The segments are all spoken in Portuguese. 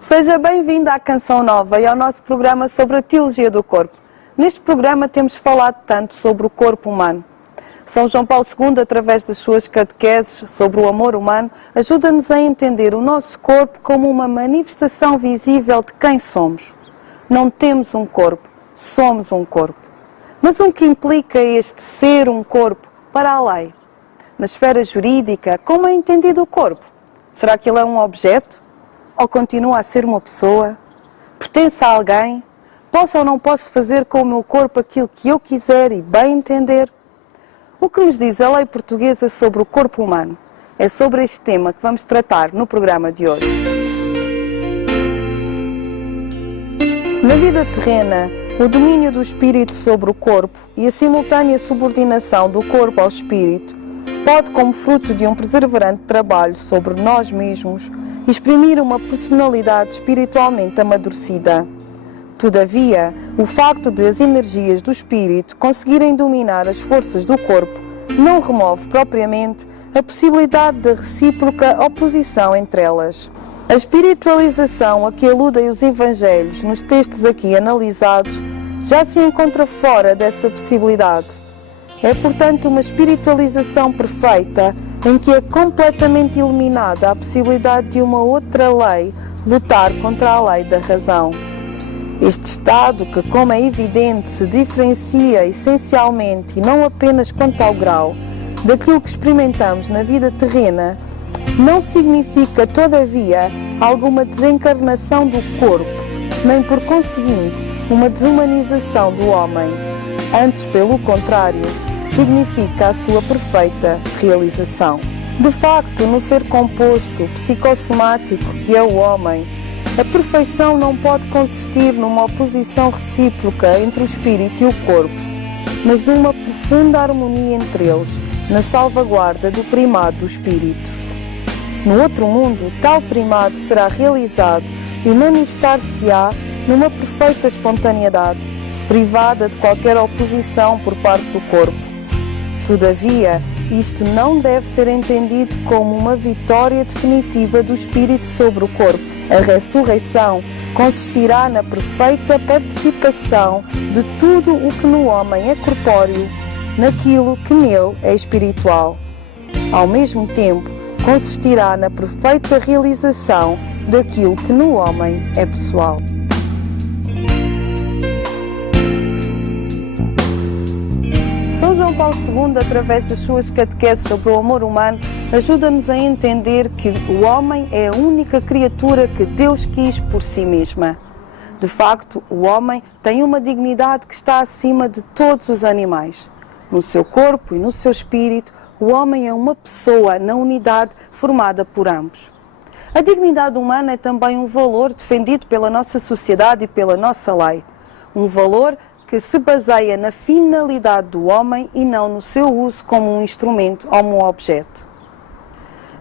Seja bem-vindo à Canção Nova e ao nosso programa sobre a teologia do corpo. Neste programa temos falado tanto sobre o corpo humano. São João Paulo II, através das suas catequeses sobre o amor humano, ajuda-nos a entender o nosso corpo como uma manifestação visível de quem somos. Não temos um corpo, somos um corpo. Mas o que implica este ser um corpo para a lei? Na esfera jurídica, como é entendido o corpo? Será que ele é um objeto? Ou continua a ser uma pessoa? Pertence a alguém? Posso ou não posso fazer com o meu corpo aquilo que eu quiser e bem entender? O que nos diz a lei portuguesa sobre o corpo humano? É sobre este tema que vamos tratar no programa de hoje. Na vida terrena, o domínio do espírito sobre o corpo e a simultânea subordinação do corpo ao espírito pode, como fruto de um perseverante trabalho sobre nós mesmos, exprimir uma personalidade espiritualmente amadurecida. Todavia, o facto de as energias do espírito conseguirem dominar as forças do corpo não remove propriamente a possibilidade de recíproca oposição entre elas. A espiritualização a que aludem os evangelhos nos textos aqui analisados já se encontra fora dessa possibilidade. É, portanto, uma espiritualização perfeita em que é completamente eliminada a possibilidade de uma outra lei lutar contra a lei da razão. Este estado, que, como é evidente, se diferencia essencialmente e não apenas quanto ao grau daquilo que experimentamos na vida terrena, não significa, todavia, alguma desencarnação do corpo, nem por conseguinte uma desumanização do homem. Antes, pelo contrário, significa a sua perfeita realização. De facto, no ser composto, psicossomático que é o homem, a perfeição não pode consistir numa oposição recíproca entre o espírito e o corpo, mas numa profunda harmonia entre eles, na salvaguarda do primado do espírito. No outro mundo, tal primado será realizado e manifestar-se-á numa perfeita espontaneidade, privada de qualquer oposição por parte do corpo. Todavia, isto não deve ser entendido como uma vitória definitiva do espírito sobre o corpo. A ressurreição consistirá na perfeita participação de tudo o que no homem é corpóreo, naquilo que nele é espiritual. Ao mesmo tempo, consistirá na perfeita realização daquilo que no homem é pessoal. São João Paulo II, através das suas catequeses sobre o amor humano, ajuda-nos a entender que o homem é a única criatura que Deus quis por si mesma. De facto, o homem tem uma dignidade que está acima de todos os animais. No seu corpo e no seu espírito, o homem é uma pessoa na unidade formada por ambos. A dignidade humana é também um valor defendido pela nossa sociedade e pela nossa lei. Um valor que se baseia na finalidade do homem e não no seu uso como um instrumento ou um objeto.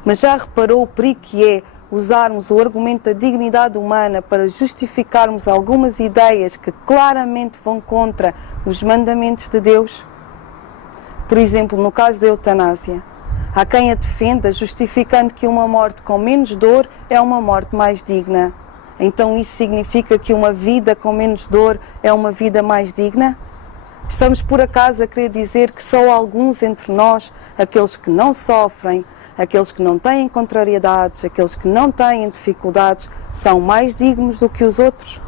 Mas já reparou o perigo que é usarmos o argumento da dignidade humana para justificarmos algumas ideias que claramente vão contra os mandamentos de Deus? Por exemplo, no caso da eutanásia, há quem a defenda justificando que uma morte com menos dor é uma morte mais digna. Então isso significa que uma vida com menos dor é uma vida mais digna? Estamos por acaso a querer dizer que só alguns entre nós, aqueles que não sofrem, aqueles que não têm contrariedades, aqueles que não têm dificuldades, são mais dignos do que os outros?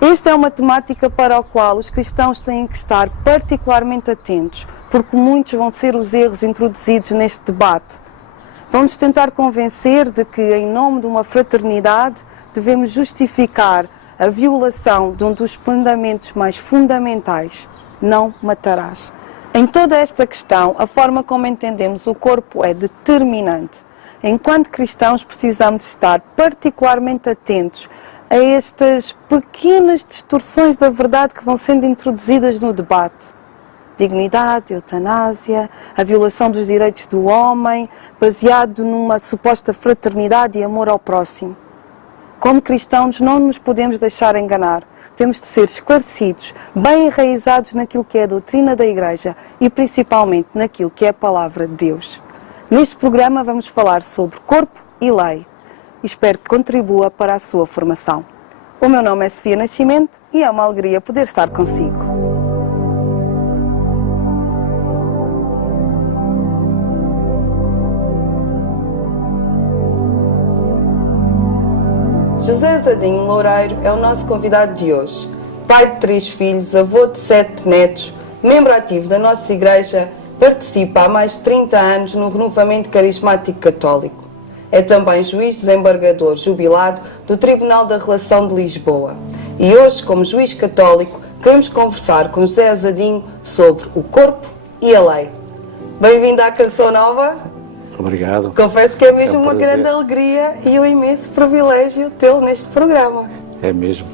Esta é uma temática para a qual os cristãos têm que estar particularmente atentos, porque muitos vão ser os erros introduzidos neste debate. Vamos tentar convencer de que, em nome de uma fraternidade, devemos justificar a violação de um dos mandamentos mais fundamentais: não matarás. Em toda esta questão, a forma como entendemos o corpo é determinante. Enquanto cristãos, precisamos estar particularmente atentos a estas pequenas distorções da verdade que vão sendo introduzidas no debate. Dignidade, eutanásia, a violação dos direitos do homem, baseado numa suposta fraternidade e amor ao próximo. Como cristãos, não nos podemos deixar enganar. Temos de ser esclarecidos, bem enraizados naquilo que é a doutrina da Igreja e principalmente naquilo que é a palavra de Deus. Neste programa vamos falar sobre corpo e lei. e espero que contribua para a sua formação. O meu nome é Sofia Nascimento e é uma alegria poder estar consigo. José Asadinho Loureiro é o nosso convidado de hoje. Pai de 3 filhos, avô de 7 netos, membro ativo da nossa Igreja, participa há mais de 30 anos no renovamento carismático católico. É também juiz desembargador jubilado do Tribunal da Relação de Lisboa. E hoje, como juiz católico, queremos conversar com José Asadinho sobre o corpo e a lei. Bem-vindo à Canção Nova. Obrigado. Confesso que é mesmo uma grande alegria e um imenso privilégio tê-lo neste programa. É mesmo.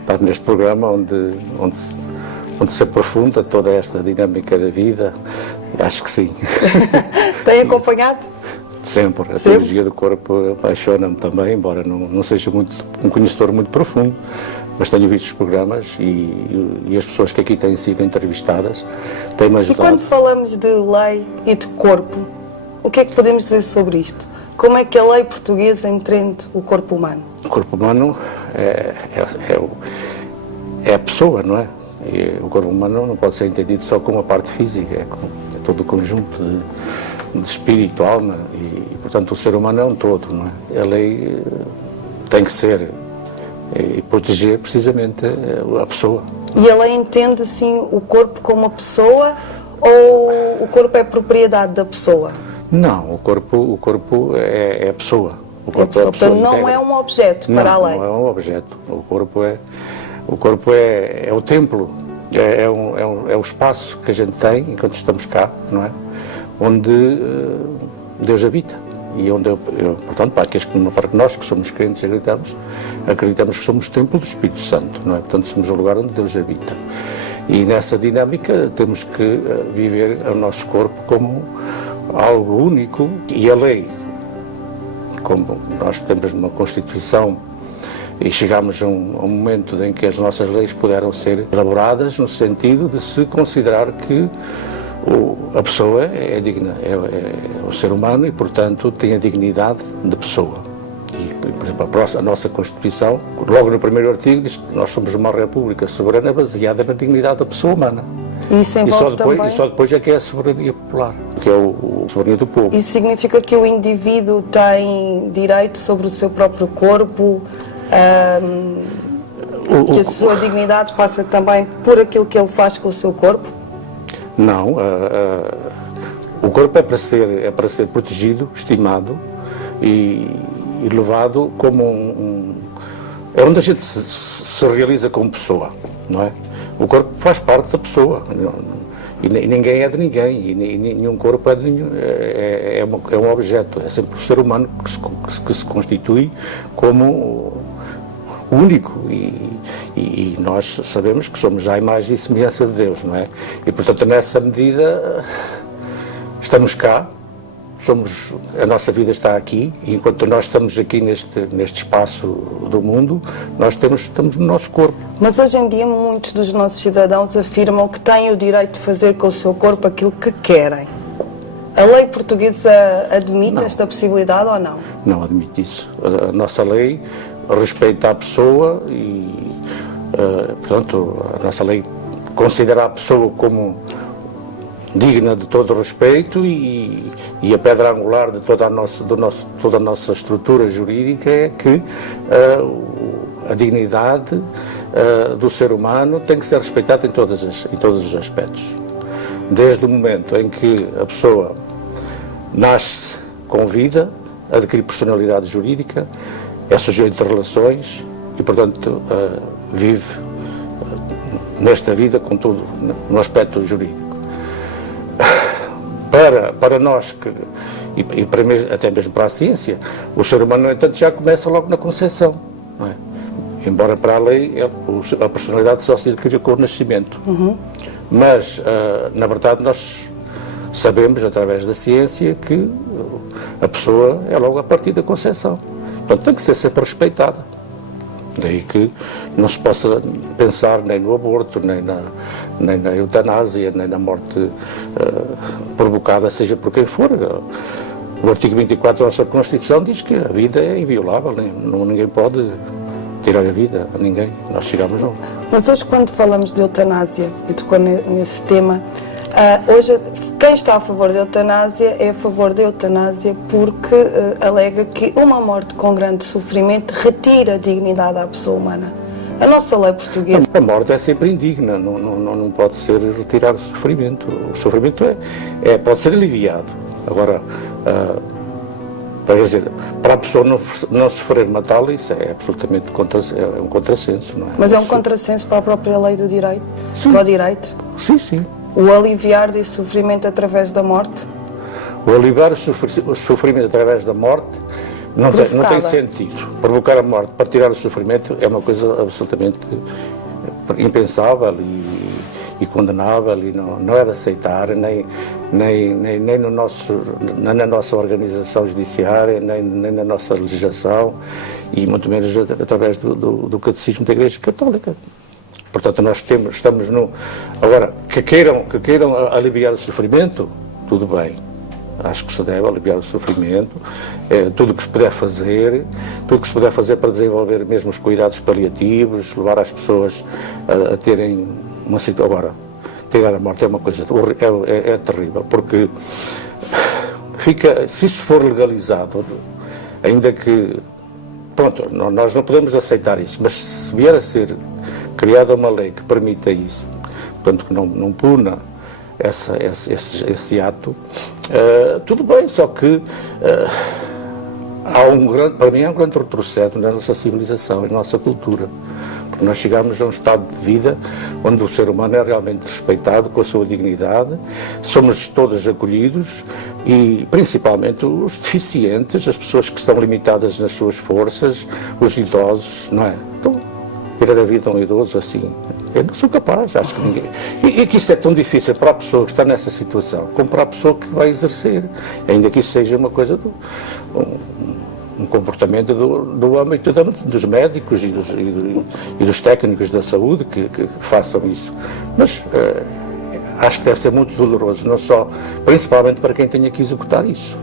Estar neste programa onde se aprofunda toda esta dinâmica da vida, acho que sim. Tem acompanhado? Sempre. A teologia do corpo apaixona-me também, embora não seja um conhecedor muito profundo, mas tenho visto os programas e as pessoas que aqui têm sido entrevistadas têm-me ajudado. E quando falamos de lei e de corpo, o que é que podemos dizer sobre isto? Como é que a lei portuguesa entende o corpo humano? O corpo humano é a pessoa, não é? E o corpo humano não pode ser entendido só como a parte física, é todo o conjunto de espírito, alma e, portanto, o ser humano é um todo, não é? A lei tem que ser e proteger precisamente a pessoa. E a lei entende, assim, o corpo como uma pessoa ou o corpo é propriedade da pessoa? Não, o corpo é a pessoa. O corpo é a pessoa. Portanto, não é um objeto para a lei. Não é um objeto. O corpo é o templo, é o espaço que a gente tem enquanto estamos cá, não é? Onde Deus habita. E onde portanto, para nós que somos crentes acreditamos que somos templo do Espírito Santo, não é? Portanto, somos o lugar onde Deus habita. E nessa dinâmica temos que viver o nosso corpo como algo único. E a lei, como nós temos uma Constituição e chegamos a um momento em que as nossas leis puderam ser elaboradas no sentido de se considerar que a pessoa é digna, é o ser humano e, portanto, tem a dignidade de pessoa. E, por exemplo, a nossa Constituição, logo no primeiro artigo, diz que nós somos uma república soberana baseada na dignidade da pessoa humana. Isso envolve também... E só depois é que é a soberania popular, que é a soberania do povo. Isso significa que o indivíduo tem direito sobre o seu próprio corpo, que a sua dignidade passa também por aquilo que ele faz com o seu corpo? Não, o corpo é para ser protegido, estimado e levado como é onde a gente se realiza como pessoa, não é? O corpo faz parte da pessoa e ninguém é de ninguém e nenhum corpo é de nenhum, é um objeto, é sempre o ser humano que se constitui como único e nós sabemos que somos à imagem e semelhança de Deus, não é? E, portanto, nessa medida estamos cá, a nossa vida está aqui e enquanto nós estamos aqui neste espaço do mundo, nós estamos no nosso corpo. Mas hoje em dia muitos dos nossos cidadãos afirmam que têm o direito de fazer com o seu corpo aquilo que querem. A lei portuguesa admite esta possibilidade ou não? Não admite isso. A nossa lei respeita a pessoa e, portanto, a nossa lei considera a pessoa como digna de todo o respeito e a pedra angular de toda a nossa estrutura jurídica é que a dignidade do ser humano tem que ser respeitada em todos os aspectos. Desde o momento em que a pessoa nasce com vida, adquire personalidade jurídica, é sujeito de relações e, portanto, vive nesta vida com tudo no aspecto jurídico. Para nós, e para até mesmo para a ciência, o ser humano, no entanto, já começa logo na concepção, não é? Embora para a lei a personalidade só se adquire com o nascimento. Mas, na verdade, nós sabemos, através da ciência, que a pessoa é logo a partir da concepção. Portanto, tem que ser sempre respeitada. Daí que não se possa pensar nem no aborto, nem na eutanásia, nem na morte provocada, seja por quem for. O artigo 24 da nossa Constituição diz que a vida é inviolável, ninguém pode tirar a vida a ninguém. Nós chegamos a... Mas hoje, quando falamos de eutanásia, e tocou nesse tema, hoje quem está a favor da eutanásia é a favor da eutanásia porque alega que uma morte com grande sofrimento retira a dignidade à pessoa humana. A nossa lei portuguesa... A morte é sempre indigna, não pode ser retirar o sofrimento. O sofrimento pode ser aliviado. Agora, para a pessoa não sofrer matá-la, isso é absolutamente um contrassenso, não é? Mas é um contrassenso para a própria lei do direito? Sim. Para o direito? Sim, sim. O aliviar desse sofrimento através da morte? O aliviar o sofrimento através da morte não tem sentido. Provocar a morte para tirar o sofrimento é uma coisa absolutamente impensável e condenável, e não é de aceitar, nem na nossa organização judiciária, nem na nossa legislação, e muito menos através do catecismo da Igreja Católica. Portanto, nós estamos no... Agora, que queiram aliviar o sofrimento, tudo bem. Acho que se deve aliviar o sofrimento, tudo o que se puder fazer para desenvolver mesmo os cuidados paliativos, levar as pessoas a terem uma situação. Agora, tirar a morte é uma coisa, é terrível, porque se isso for legalizado, ainda que, pronto, nós não podemos aceitar isso, mas se vier a ser criada uma lei que permita isso, portanto que não puna esse ato, tudo bem, só que para mim há um grande retrocesso na nossa civilização e na nossa cultura, porque nós chegamos a um estado de vida onde o ser humano é realmente respeitado com a sua dignidade, somos todos acolhidos, e principalmente os deficientes, as pessoas que estão limitadas nas suas forças, os idosos, não é? Então, tirar a vida a um idoso assim, eu não sou capaz, acho que ninguém... E que isso é tão difícil para a pessoa que está nessa situação, como para a pessoa que vai exercer, ainda que isso seja uma coisa um comportamento do âmbito dos médicos e dos técnicos da saúde que façam isso. Mas acho que deve ser muito doloroso, não só, principalmente para quem tenha que executar isso.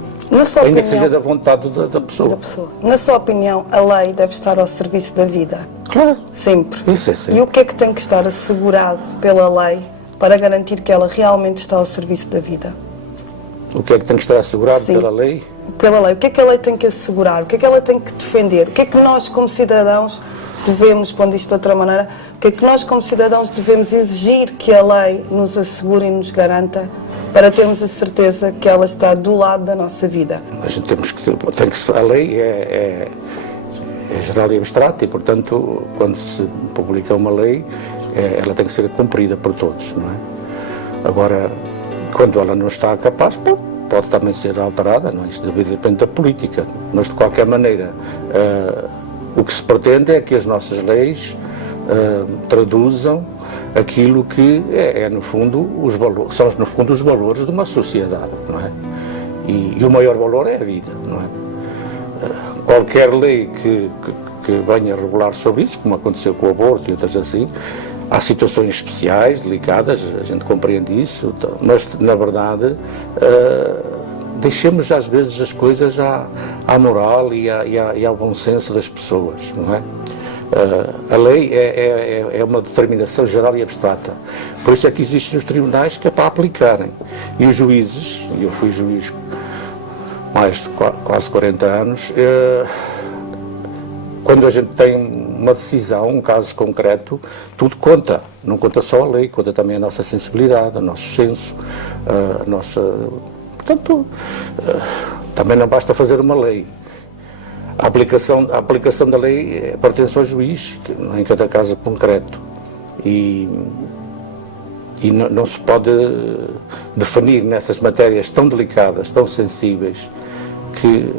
Ainda que seja da vontade da pessoa. Na sua opinião, a lei deve estar ao serviço da vida? Claro. Sempre. Isso é sempre. E o que é que tem que estar assegurado pela lei para garantir que ela realmente está ao serviço da vida? O que é que tem que estar assegurado pela lei? Pela lei. O que é que a lei tem que assegurar? O que é que ela tem que defender? O que é que nós, como cidadãos, devemos, pondo isto de outra maneira, o que é que nós, como cidadãos, devemos exigir que a lei nos assegure e nos garanta para termos a certeza que ela está do lado da nossa vida? A gente a lei é geral e abstrata e, portanto, quando se publica uma lei, ela tem que ser cumprida por todos, não é? Agora, quando ela não está capaz, pode também ser alterada, não é? Isto depende da política, mas de qualquer maneira, o que se pretende é que as nossas leis traduzam aquilo que no fundo, são no fundo os valores de uma sociedade, não é? E o maior valor é a vida, não é? Qualquer lei que venha a regular sobre isso, como aconteceu com o aborto e outras assim, há situações especiais, delicadas, a gente compreende isso, mas na verdade deixemos às vezes as coisas à moral e ao bom senso das pessoas, não é? A lei é uma determinação geral e abstrata, por isso é que existem os tribunais que é para aplicarem, e os juízes, e eu fui juiz mais de quase 40 anos, quando a gente tem uma decisão, um caso concreto, tudo conta, não conta só a lei, conta também a nossa sensibilidade, o nosso senso, a nossa... Portanto, também não basta fazer uma lei. A aplicação da lei pertence ao juiz, em cada caso concreto. E não se pode definir nessas matérias tão delicadas, tão sensíveis, que,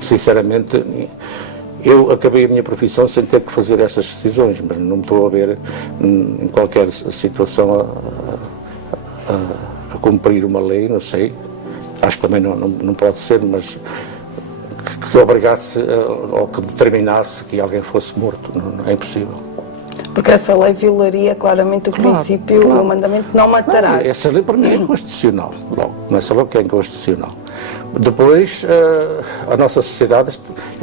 sinceramente, eu acabei a minha profissão sem ter que fazer essas decisões, mas não me estou a ver em qualquer situação a cumprir uma lei, não sei. Acho que também não pode ser, mas que obrigasse ou que determinasse que alguém fosse morto, não é impossível. Porque essa lei violaria claramente o princípio, o mandamento não matarás. Essa lei para mim é constitucional, logo, não é só que é inconstitucional. Depois, a nossa sociedade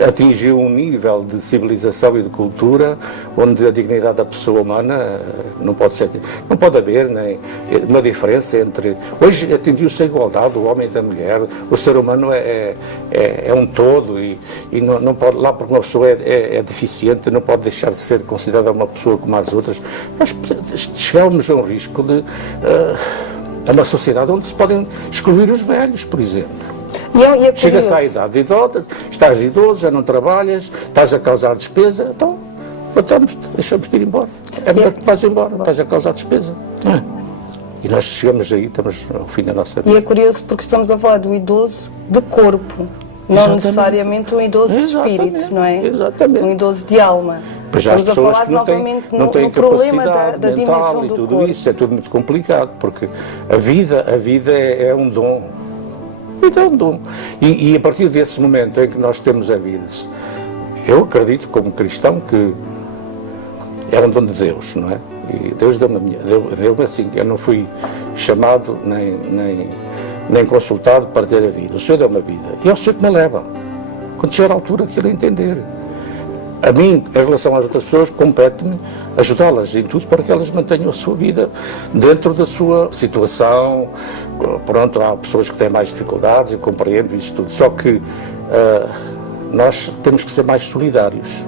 atingiu um nível de civilização e de cultura onde a dignidade da pessoa humana não pode haver nem uma diferença entre... Hoje atingiu-se a igualdade do homem e da mulher, o ser humano é um todo e não pode, lá porque uma pessoa é deficiente, não pode deixar de ser considerada uma pessoa como as outras. Nós chegamos a um risco de... a uma sociedade onde se podem excluir os velhos, por exemplo. Chega-se à idade idosa, estás idoso, já não trabalhas, estás a causar despesa, então deixamos de ir embora. É melhor que vais embora, estás a causar despesa. E nós chegamos aí, estamos ao fim da nossa vida. E é curioso porque estamos a falar do idoso de corpo, não necessariamente um idoso de espírito, não é? Exatamente. Um idoso de alma. Pois há Estamos a pessoas falar que não têm no problema capacidade da dimensão mental e do tudo corpo. isso, é tudo muito complicado, porque a vida é um dom. A vida é um dom. E a partir desse momento em que nós temos a vida, eu acredito como cristão que é um dom de Deus, não é? E Deus deu-me assim, eu não fui chamado nem consultado para ter a vida. O Senhor deu-me a vida. E é o Senhor que me leva. Quando chegar a altura que Ele entender. A mim, em relação às outras pessoas, compete-me ajudá-las em tudo para que elas mantenham a sua vida dentro da sua situação. Pronto, há pessoas que têm mais dificuldades, eu compreendo isso tudo. Só que nós temos que ser mais solidários.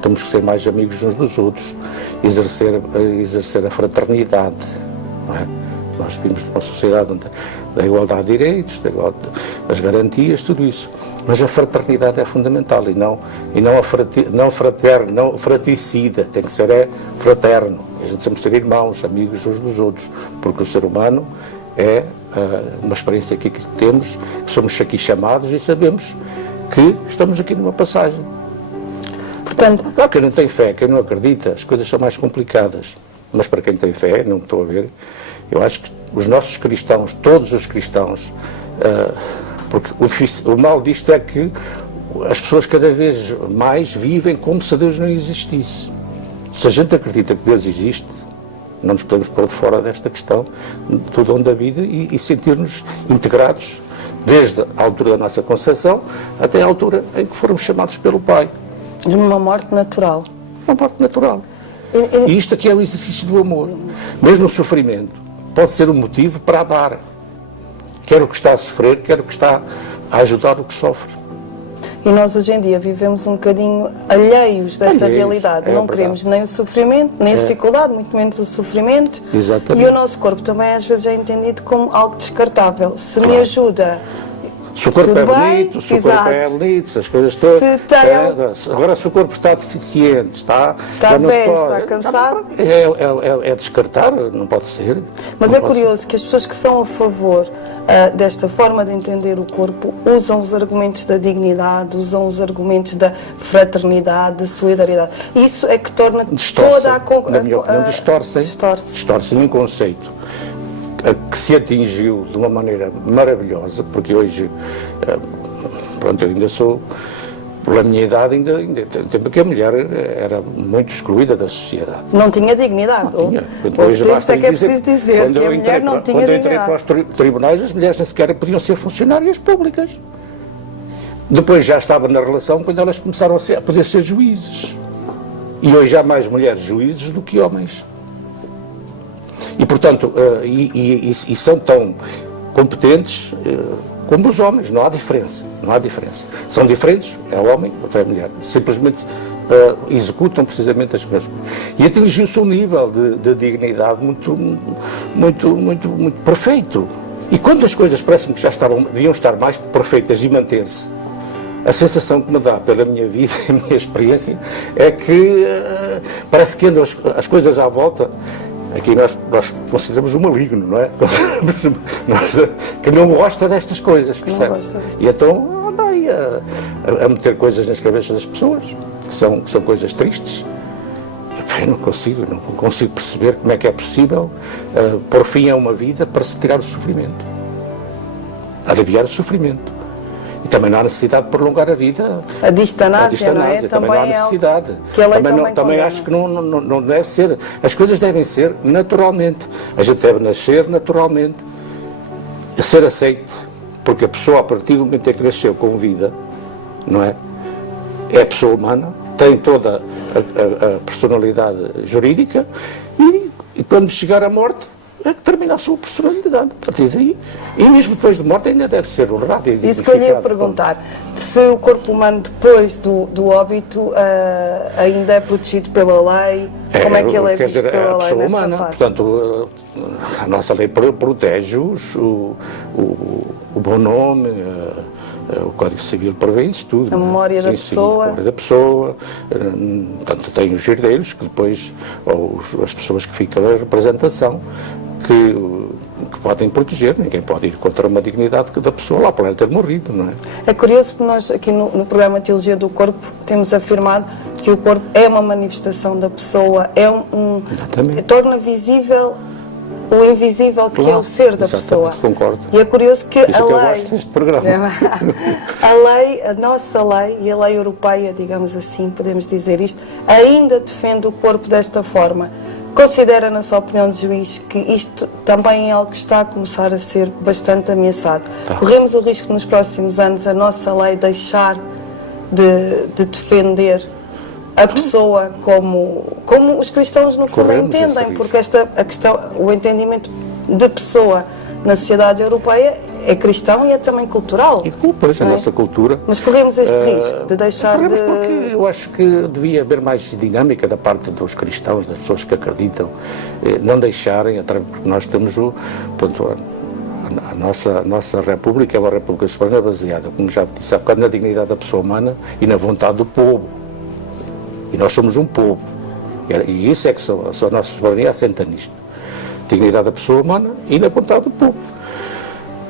Temos que ser mais amigos uns dos outros, exercer a fraternidade, não é? Nós vivemos numa sociedade onde da igualdade de direitos, das garantias, tudo isso. Mas a fraternidade é fundamental e não fratricida, tem que ser fraterno. A gente temos que ser irmãos, amigos uns dos outros, porque o ser humano é uma experiência aqui que temos, que somos aqui chamados e sabemos que estamos aqui numa passagem. Portanto, claro, quem não tem fé, quem não acredita, as coisas são mais complicadas. Mas para quem tem fé, não estou a ver, eu acho que os nossos cristãos, todos os cristãos, porque o mal disto é que as pessoas cada vez mais vivem como se Deus não existisse. Se a gente acredita que Deus existe, não nos podemos pôr de fora desta questão do dom da vida e sentir-nos integrados desde a altura da nossa concepção até a altura em que formos chamados pelo Pai. Numa morte natural. Uma morte natural. E isto aqui é o exercício do amor. Mesmo o sofrimento pode ser um motivo para amar. Quer o que está a sofrer, quer o que está a ajudar o que sofre. E nós hoje em dia vivemos um bocadinho alheios dessa realidade. Não queremos nem o sofrimento, nem a dificuldade, muito menos o sofrimento. Exatamente. E o nosso corpo também às vezes é entendido como algo descartável. Se me ajuda... Se o corpo é bonito, se o corpo é bonito, se as coisas todas... Agora, se o corpo está deficiente, está velho, está cansado... É descartar, não pode ser. Mas é curioso que as pessoas que são a favor desta forma de entender o corpo usam os argumentos da dignidade, usam os argumentos da fraternidade, da solidariedade. Isso é que torna toda a... Na minha opinião, distorcem um conceito que se atingiu de uma maneira maravilhosa, porque hoje, pronto, eu ainda sou, pela minha idade, ainda tempo que a mulher era muito excluída da sociedade. Não tinha dignidade. Não tinha. Hoje basta é que é preciso dizer quando que a mulher não tinha quando eu dignidade. entrei para os tribunais, as mulheres nem sequer podiam ser funcionárias públicas. Depois já estava na relação quando elas começaram a poder ser juízes. E hoje há mais mulheres juízes do que homens. E, portanto, e são tão competentes como os homens, não há diferença. São diferentes, é homem, outra é mulher. Simplesmente executam precisamente as mesmas coisas. E atingiu-se um nível de dignidade muito perfeito. E quando as coisas parecem que deviam estar mais perfeitas e manter-se, a sensação que me dá pela minha vida e a minha experiência é que parece que andam as coisas à volta. Aqui nós consideramos um maligno, não é? Que não gosta destas coisas, percebe? E então anda aí a meter coisas nas cabeças das pessoas, que são coisas tristes. Eu não consigo perceber como é que é possível pôr fim a uma vida para se tirar o sofrimento. Aliviar o sofrimento. E também não há necessidade de prolongar a vida. A distanásia, não é? Também não há necessidade. Também acho que não deve ser. As coisas devem ser naturalmente. A gente deve nascer naturalmente, ser aceite Porque a pessoa, a partir do momento em que nasceu com vida, não é? É pessoa humana, tem toda a personalidade jurídica e quando chegar à morte é que termina a sua personalidade. A partir daí, e mesmo depois de morte ainda deve ser honrado. Isso que eu lhe ia perguntar, se o corpo humano depois do óbito ainda é protegido pela lei, como é que ele é visto pela lei nessa humana, fase? portanto, a nossa lei protege-os, o bom nome, o Código Civil prevê isso tudo. A memória da pessoa. A memória da pessoa, portanto, tem os herdeiros, que depois, ou as pessoas que ficam em representação, que podem proteger, ninguém pode ir contra uma dignidade da pessoa lá por ela ter morrido, não é? É curioso que nós aqui no programa Teologia do Corpo temos afirmado que o corpo é uma manifestação da pessoa, torna visível o invisível que é o ser da pessoa. Concordo. E é curioso que a lei, eu gosto deste programa. a nossa lei e a lei europeia, digamos assim, podemos dizer isto, ainda defende o corpo desta forma. Considera, na sua opinião de juiz, que isto também é algo que está a começar a ser bastante ameaçado? Corremos o risco nos próximos anos a nossa lei deixar de defender a pessoa como os cristãos no fundo entendem, porque o entendimento de pessoa na sociedade europeia é cristão e é também cultural. E pois, a nossa cultura. Mas corremos este risco de deixar de... Porque eu acho que devia haver mais dinâmica da parte dos cristãos, das pessoas que acreditam, não deixarem, porque nós temos a nossa República é uma República Soberana baseada, como já disse há bocado, na dignidade da pessoa humana e na vontade do povo. E nós somos um povo. E isso é que a nossa soberania assenta nisto. Dignidade da pessoa humana e na vontade do povo.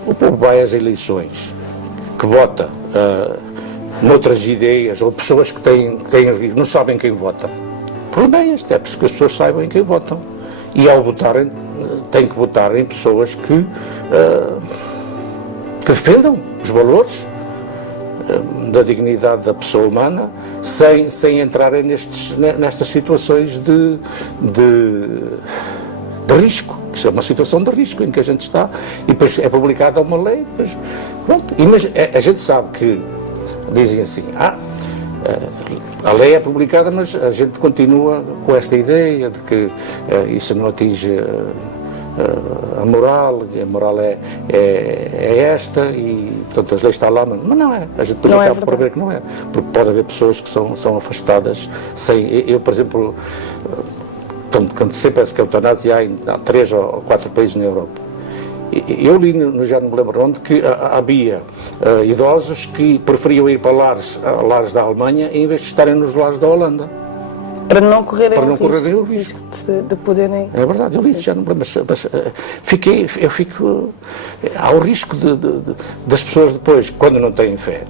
O povo vai às eleições, que vota noutras ideias, ou pessoas que têm risco, não sabem quem vota. O problema é este, é preciso que as pessoas saibam em quem votam. E ao votarem, têm que votar em pessoas que defendam os valores da dignidade da pessoa humana, sem entrarem nestas situações de risco, que isso é uma situação de risco em que a gente está, e depois é publicada uma lei, depois, pronto. Mas a gente sabe que dizem assim, a lei é publicada, mas a gente continua com esta ideia de que isso não atinge a moral é esta, e portanto as leis estão lá, mas não é. A gente depois acaba por ver que não é, porque pode haver pessoas que são afastadas sem. Eu, por exemplo, quando se pensa que a eutanásia há 3 ou 4 países na Europa. Eu li, já não me lembro onde, que havia idosos que preferiam ir para lares da Alemanha em vez de estarem nos lares da Holanda. Para não correrem o risco de poderem... É verdade, eu li isso, já não me lembro, mas há o risco das pessoas depois, quando não têm fé,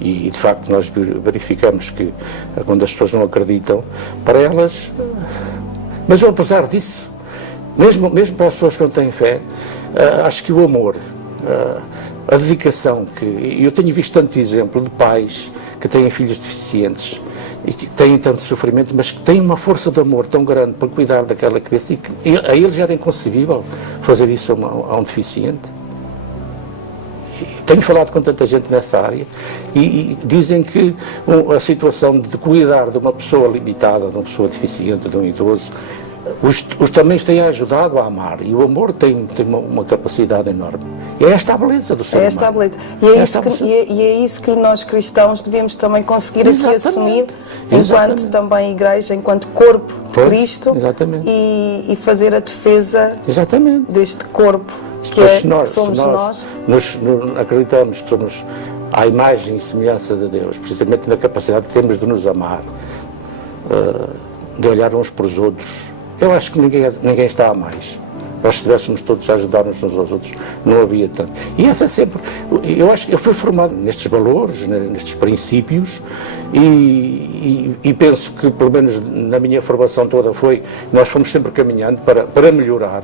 e de facto nós verificamos que quando as pessoas não acreditam, para elas, mas apesar disso, mesmo para as pessoas que não têm fé, acho que o amor, a dedicação, eu tenho visto tanto exemplo de pais que têm filhos deficientes e que têm tanto sofrimento, mas que têm uma força de amor tão grande para cuidar daquela criança, e que a eles era inconcebível fazer isso a um deficiente. Tenho falado com tanta gente nessa área e dizem que a situação de cuidar de uma pessoa limitada, de uma pessoa deficiente, de um idoso, os também têm ajudado a amar, e o amor tem uma capacidade enorme. E é esta a beleza do ser humano. É esta a beleza. E é isso que nós cristãos devemos também conseguir aqui assumir, enquanto também igreja, enquanto corpo de Cristo, e fazer a defesa deste corpo que somos nós. Acreditamos que somos à imagem e semelhança de Deus, precisamente na capacidade que temos de nos amar, de olhar uns para os outros. Eu acho que ninguém está a mais. Nós, se estivéssemos todos a ajudar-nos uns aos outros, não havia tanto. E essa é sempre... Eu acho que eu fui formado nestes valores, nestes princípios, e penso que, pelo menos na minha formação toda, nós fomos sempre caminhando para melhorar.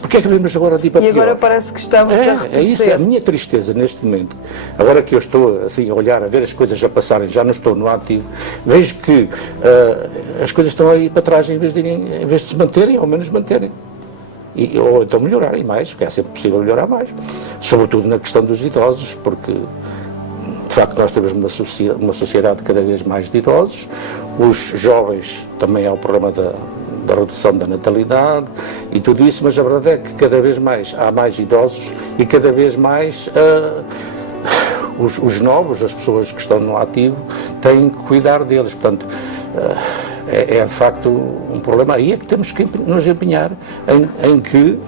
Porque é que vemos agora de ir para pior? E agora parece que estamos a retroceder. É isso, é a minha tristeza neste momento. Agora que eu estou assim a olhar, a ver as coisas a passarem, já não estou no ativo, vejo que as coisas estão aí para trás em vez de se manterem, ou menos manterem. ou então melhorar e mais, porque é sempre possível melhorar mais, sobretudo na questão dos idosos, porque de facto nós temos uma sociedade cada vez mais de idosos, os jovens também há o problema da redução da natalidade e tudo isso, mas a verdade é que cada vez mais há mais idosos e cada vez mais os novos, as pessoas que estão no ativo, têm que cuidar deles, portanto é de facto um problema. Aí é que temos que nos empenhar em que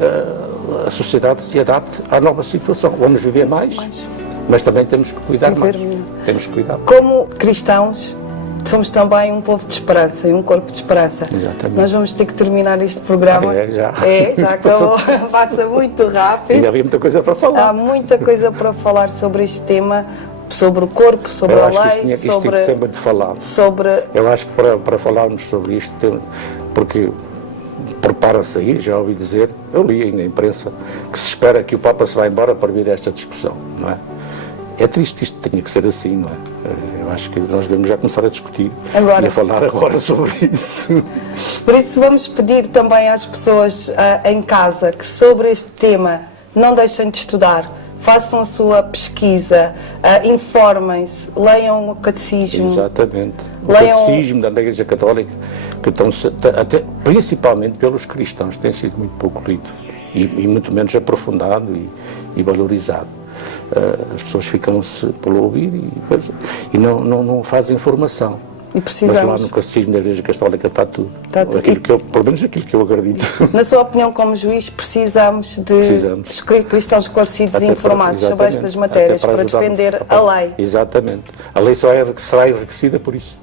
a sociedade se adapte à nova situação. Vamos viver mais, mas também temos que cuidar mais. Temos que cuidar. Como cristãos, somos também um povo de esperança e um corpo de esperança. Exatamente. Nós vamos ter que terminar este programa. Já Acabou. Passa muito rápido. Ainda havia muita coisa para falar. Há muita coisa para falar sobre este tema, sobre o corpo, sobre a lei, isto tem que sempre de falar. Eu acho que para falarmos sobre isto, porque prepara-se aí, já ouvi dizer, eu li aí na imprensa, que se espera que o Papa se vá embora para vir a esta discussão, não é? É triste, isto tinha que ser assim, não é? Eu acho que nós devemos já começar a discutir e a falar agora sobre isso. Por isso vamos pedir também às pessoas em casa que sobre este tema não deixem de estudar, façam a sua pesquisa, informem-se, leiam o catecismo. Exatamente. O catecismo da Igreja Católica, que até, principalmente pelos cristãos, tem sido muito pouco lido e muito menos aprofundado e valorizado. As pessoas ficam-se por ouvir e não fazem formação. E precisamos. Mas lá no catecismo da Igreja Católica está tudo. Pelo menos aquilo que eu acredito. Na sua opinião, como juiz, precisamos de cristãos esclarecidos e informados sobre estas matérias para defender a lei. Exatamente. A lei será enriquecida por isso.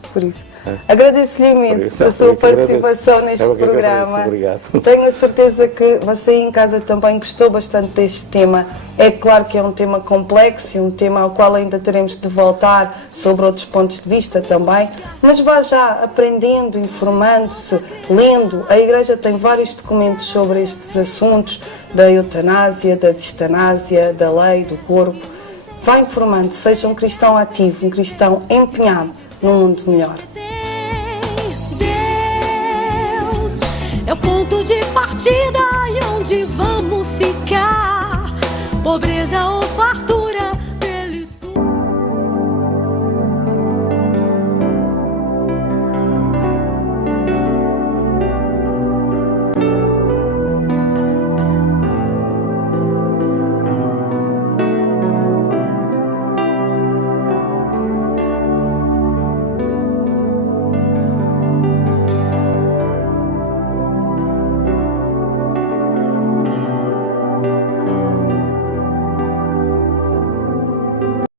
Agradeço-lhe imenso a sua participação neste programa. Obrigado. Tenho a certeza que você aí em casa também gostou bastante deste tema. É claro que é um tema complexo e um tema ao qual ainda teremos de voltar sobre outros pontos de vista também, mas vá já aprendendo, informando-se, lendo. A Igreja tem vários documentos sobre estes assuntos, da eutanásia, da distanásia, da lei, do corpo. Vá informando, seja um cristão ativo, um cristão empenhado num mundo melhor. Deus é o ponto de partida e onde vamos ficar. Pobreza ou fartura.